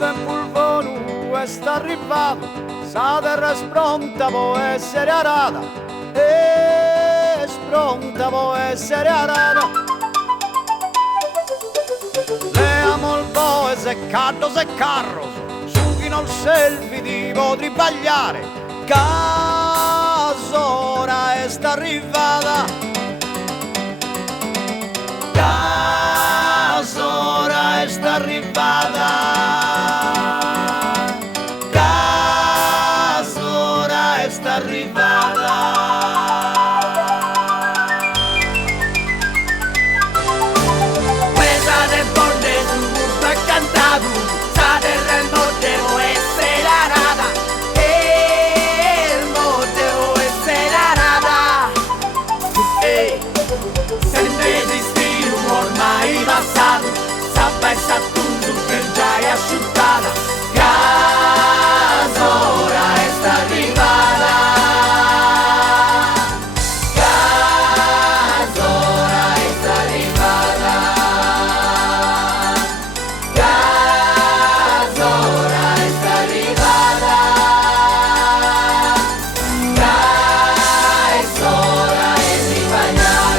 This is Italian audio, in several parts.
tempo il volo è sta arrivato, sa terra è spronta può essere arata, e spronta può essere arata. Le amo il boe se caldo se carro, suchino il selfie ti potri bagliare, casora è sta arrivata, casora è sta arrivata, casora è sta arrivata. Questa del bordo sul punto è cantato, sa terra il morte può essere arata, e il morte può essere arata. Sempre esistito ormai passato, sappa e sa tutto che già è asciuttata, casora è sta arrivata, casora è sta arrivata, casora è sta arrivata, casora è di bagnare.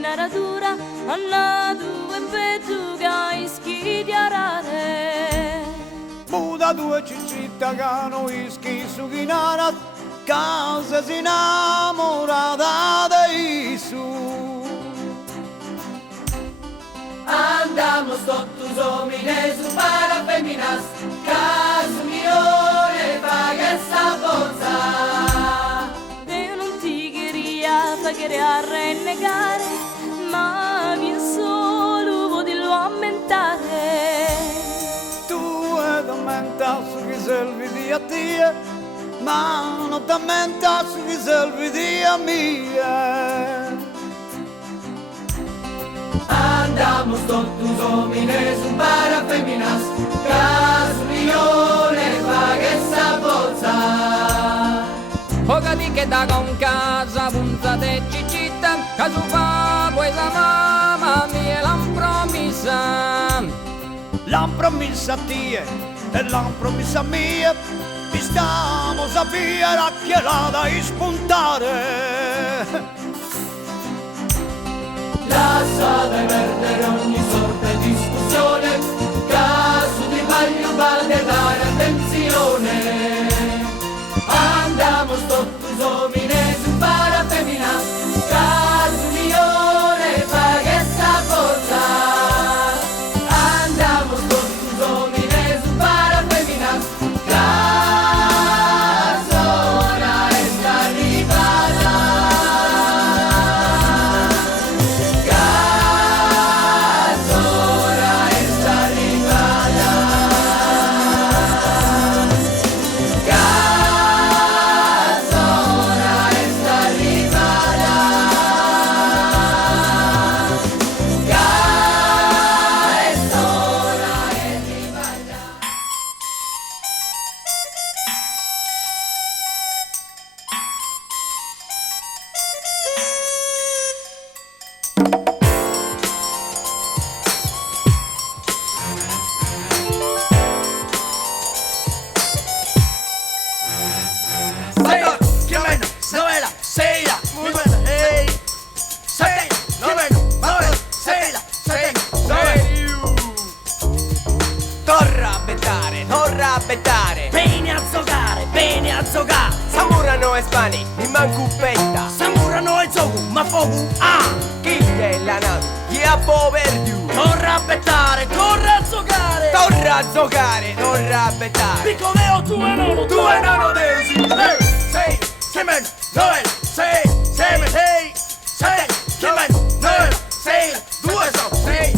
naratura annatu e pettuga ischidiarate. Buda due ciccitta cano ischi su chinara, casa si innamorata di su. Andamos todos homines para feminas, caso migliore paga essa bolsa. Io non ti quería rennegare, ma bien solo voglio aumentare. Tu è d'aumenta su chi servi di a te, ma non t'aumenta su chi servi di a mia. Andamos todos homines para feminas, caso migliore paga essa bolsa. Poca di che da con casa punta te ciccitta, caso fa poi sa mamma mia l'han promessa. L'han promessa a te e l'han promessa a mia, ti stiamo a via racchielata e spuntare. Lasciate perdere ogni sorta di discussione, caso di paglio vale dare attenzione. Andamos todos homines para feminas, caso migliore paga essa bolsa. Andamos todos homines para feminas, caso ora está arribada. Caso ora está arribada. Bene a giocare. Samurano e spani, mi mancupetta. Samurano e gioco, ma fogu, chi è la nave? Chi ha poverty? Torra a bettare, torra a giocare. Torra a giocare, torra a bettare. Piccoleo tu e nono deusi. Sei, Chimen, Noel, sei, sei, Chimen, Noel, sei, due so, sei,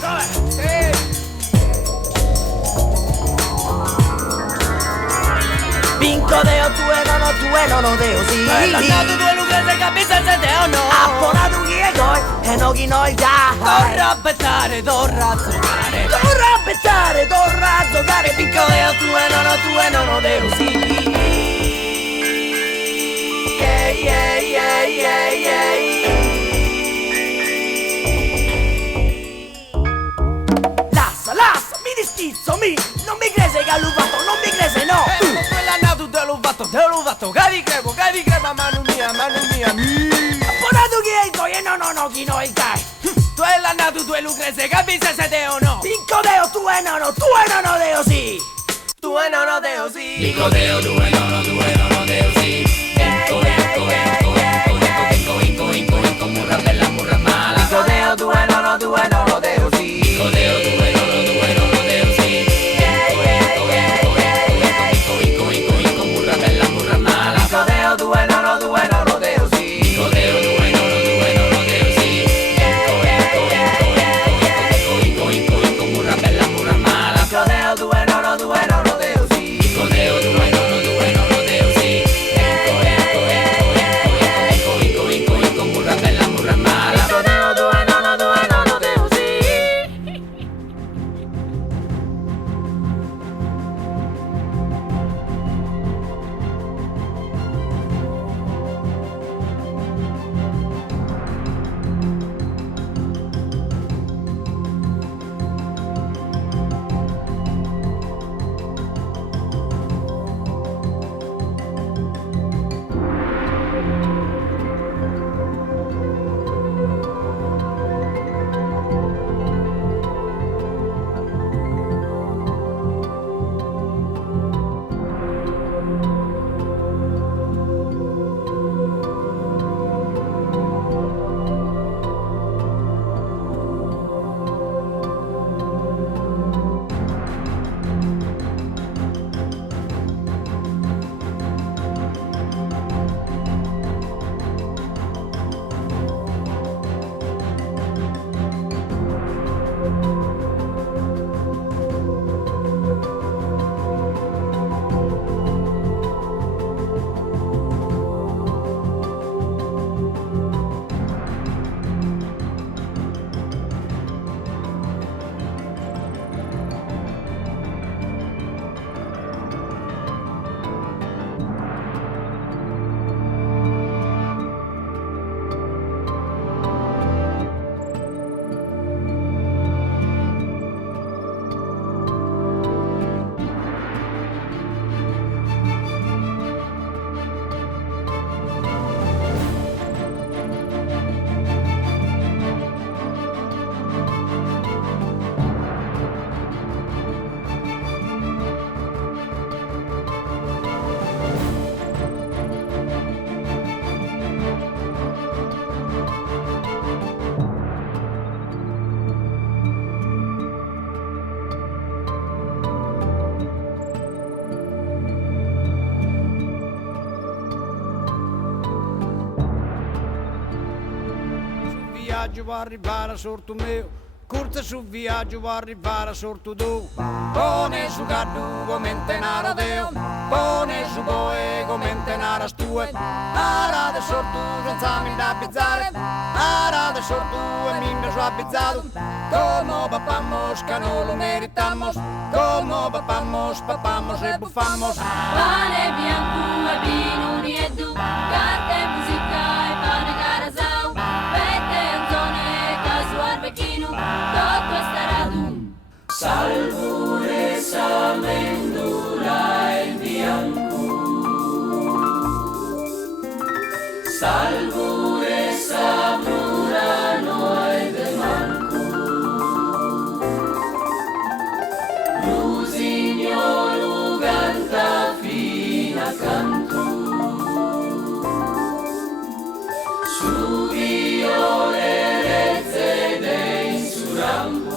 Noel, sei. Vinco deo tu e nono deo sì. L'andato due lucrese capita se deo no. Apponato chi è noi e no chi noi già. Torra a bettare, torra a giocare. Torra a bettare, torra a giocare. Vinco deo tu e nono deo sì. Lassa, mi dischizzo, non mi crese che l'ho fatto, non mi crese no. Quella nato te l'ho fatto, cadi crema, mano mia. Apponato chi è noi e no, chi noi dai. Tu è la nato, tu è lucrese, capisci se te o no? Vinco deo tu e nono deo sì. Tu e nono deo sì. Dico deo, tu e nono deo sì. Inco, murra bella, murra mala. Dico deo, tu e nono deo sì. Dico deo, tu e nono deo sì. Inco, murra bella, murra mala. Dico deo, tu e nono deo sì. Dico deo, tu e nono deo sì. Inco, murra bella, murra mala. Dico deo, tu e nono deo sì. Dico deo, tu e nono deo sì. Inco, murra bella, murra mala. Dico deo, tu e nono deo sì. viaggio per arrivare a sorto mio, corsa sul viaggio per arrivare a sorto tu. Pone su caddu come tenara deo, pone su boe come tenara stue. Ara de sortu senza mi da bizzare, ara de sortu e mi da suavizzato. Como papamos que no lo meritamos, como papamos e buffamos. Pane bianco e vino niedu, carte musica e pane carasau, pete anzone casual becchino, tutto staradun. Salvure samendula il bianco, salvure sabrurano e de manco, Rusignolo canta fino a canto, su viole rezze dei surampo.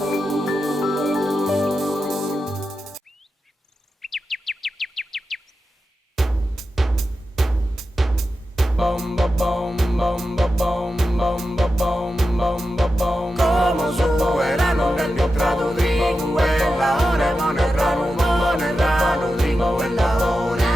Bom ba bom bom ba bom bom ba bom bom ba bom. Como su erano del mio prato dringo e la ore mon erano mon erano dringo e la ore.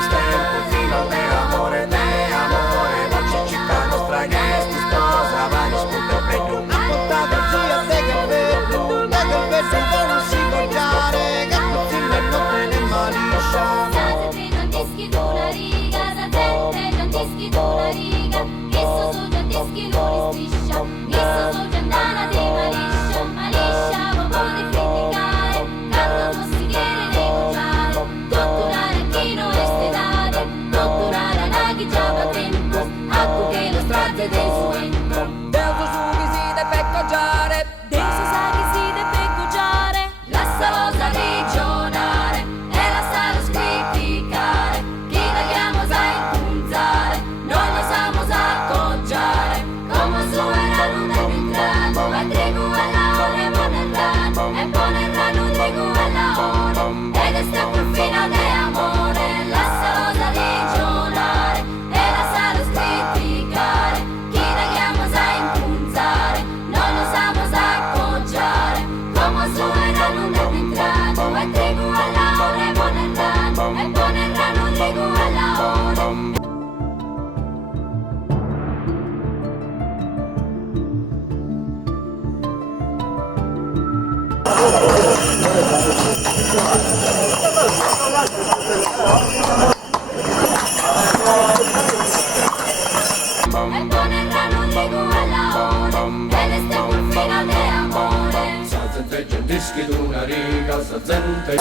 Este tempo fino de amore, ma città nostra che si sposa, va in scudo peggio. Ha portato zia te che vedo non si mangiare, che tutti le notte ne maliscia. Sazete non dischi d'una riga, sazete non dischi d'una riga, isso su già dischi l'uni striscia, isso su già andana di maliscia, maliscia, uomo di criticare, canto non si chiede negociare, tutto un arachino estedate, tutto un aranaghi già va tempo, acqua che lo strazze dei suento. Delto su chi si deve pecoggiare, Adesso sa che si deve peggiare, la salosa regionare e la salo criticare, chi la chiamo sa impunzare, noi lo siamo sa accoggiare, come suona non è più entrato, ma trigo alla ore buon errato, e buon errato trigo alla ore, ed è sta per fino de amore, la salosa regionare e la salo criticare, chi la chiamo sa impunzare, noi lo siamo sa accoggiare, come suona non è più entrato, ma trigo alla ore buon errato, e buon errato trigo alla ore. E buon errato trigo alla ore, ed è sta per fino de amore. sazente dischi d'una riga, sazente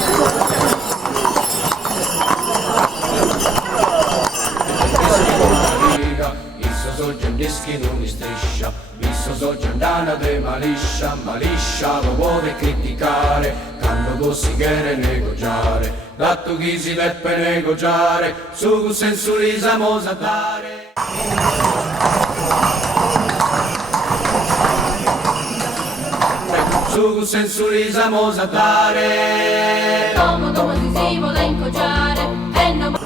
riga, isso so dischi d'una striscia, isso so andana de maliscia, maliscia lo vuole criticare, quando tu si chiede negociare, dato chi si deve negociare, su senso risamo sa dare. Su senso risamo sa dare. Come si vuole incocciare, e non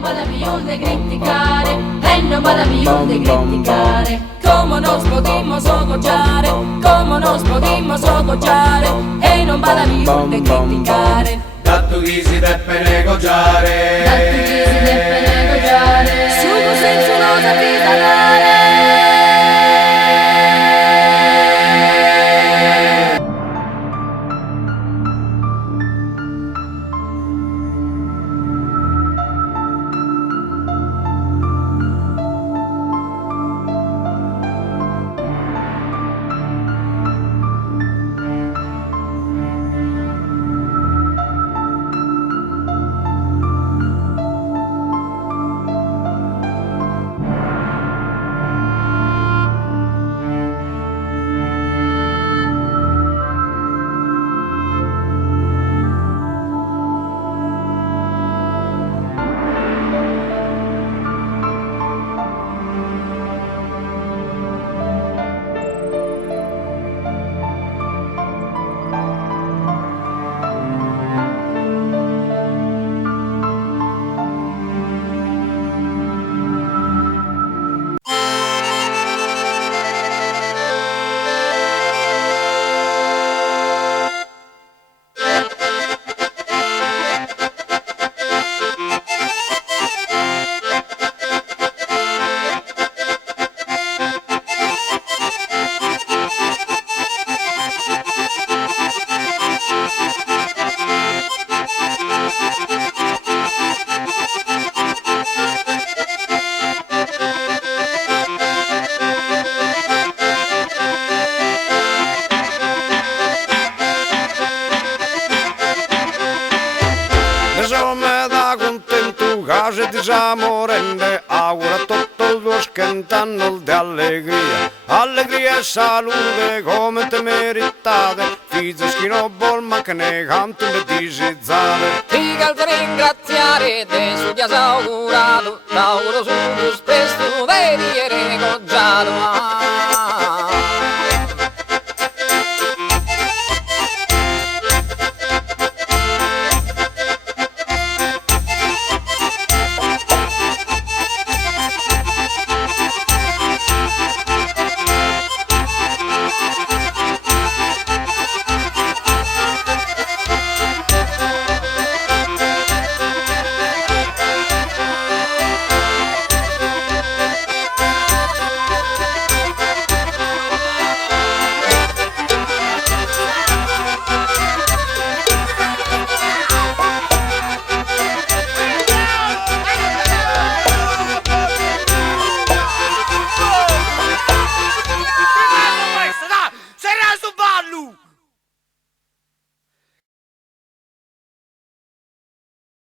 non vada più de criticare, e non vada più de criticare. Come nos podimos soggiare, come nos podimos soggiare, e non vada più de criticare. Datto chi si deve negociare, Datto chi si deve negociare, su senso non artigianale. Insomma da contento che ci diciamo rende augura a tutto il tuo scantano di allegria, allegria e salute come te meritate, figlio schino bol ma che ne canto le disizzate. Ti calzo ringraziare te su chi has augurato, t'auguro su presto vedi e regoggiato.